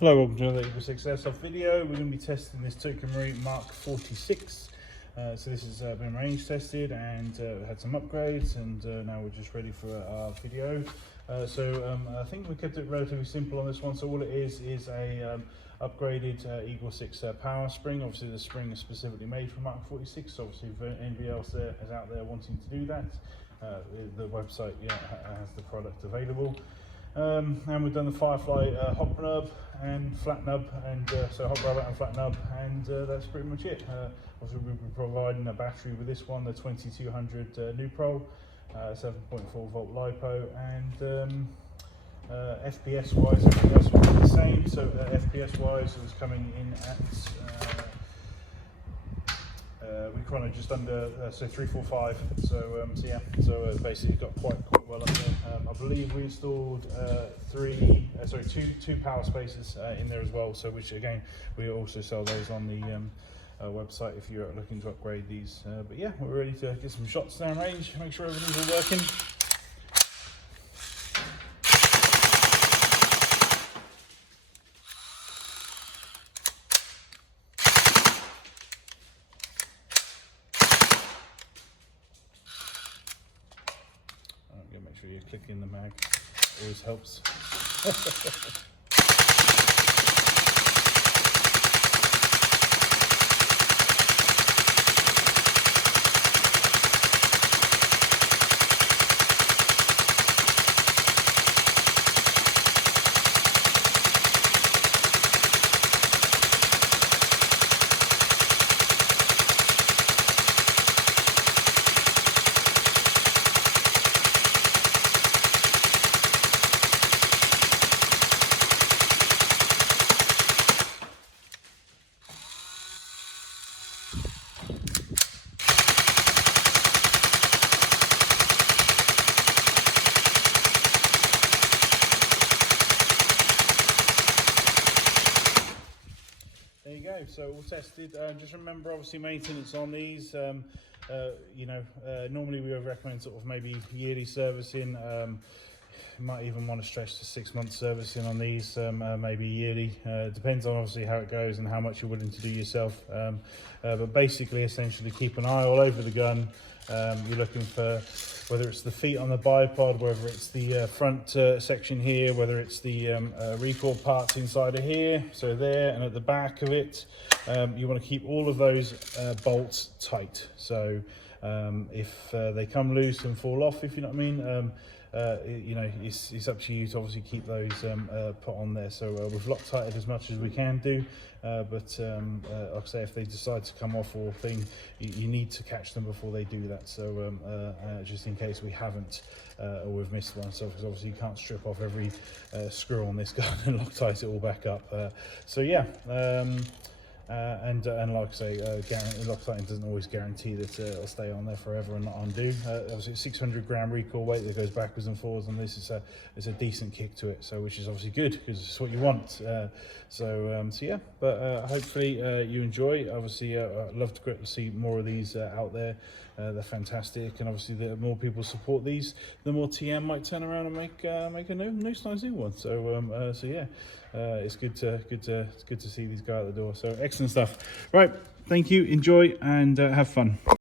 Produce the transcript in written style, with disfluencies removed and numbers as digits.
Hello, welcome to another EagleSix Airsoft video. We're going to be testing this TM MK46. So this has been range tested and had some upgrades, and now we're just ready for our video. I think we kept it relatively simple on this one. So all it is a upgraded EagleSix power spring. Obviously the spring is specifically made for MK46, so obviously if anybody else is out there wanting to do that, the website has the product available. And we've done the Firefly hot nub and flat nub, and so hot rubber and flat nub, and that's pretty much it. Obviously we'll be providing a battery with this one, the 2200 nuprol, 7.4 volt Lipo, and FPS wise everything else will be the same. So FPS wise it was coming in at we kind of just under so 345. So so basically got quite well up there. I believe we installed two power spaces in there as well. So which again we also sell those on the website if you're looking to upgrade these. But yeah, we're ready to get some shots down range. Make sure everything's all working. Make sure you click in the mag, always helps. There you go, so all tested. Just remember, obviously, maintenance on these. Normally we would recommend sort of maybe yearly servicing. You might even want to stretch to 6 months servicing on these, maybe yearly. Depends on obviously how it goes and how much you're willing to do yourself. But basically, essentially, keep an eye all over the gun. You're looking for whether it's the feet on the bipod, whether it's the front section here, whether it's the recoil parts inside of here, so there, and at the back of it. You want to keep all of those bolts tight. So if they come loose and fall off, if you know what I mean, it's up to you to obviously keep those put on there. So we've Loctited as much as we can do, but like I say, if they decide to come off or thing, you need to catch them before they do that. So just in case we haven't or we've missed one, so because obviously you can't strip off every screw on this gun and Loctite it all back up. So yeah. And like I say, Loctite doesn't always guarantee that it'll stay on there forever and not undo. Obviously, 600 gram recoil weight that goes backwards and forwards, and this is a decent kick to it. So, which is obviously good because it's what you want. So yeah. But hopefully you enjoy. Obviously, I'd love to see more of these out there. They're fantastic, and obviously the more people support these, the more TM might turn around and make a nice new one. So so yeah, it's good to see these go out the door. So excellent stuff. Right, thank you, enjoy, and have fun.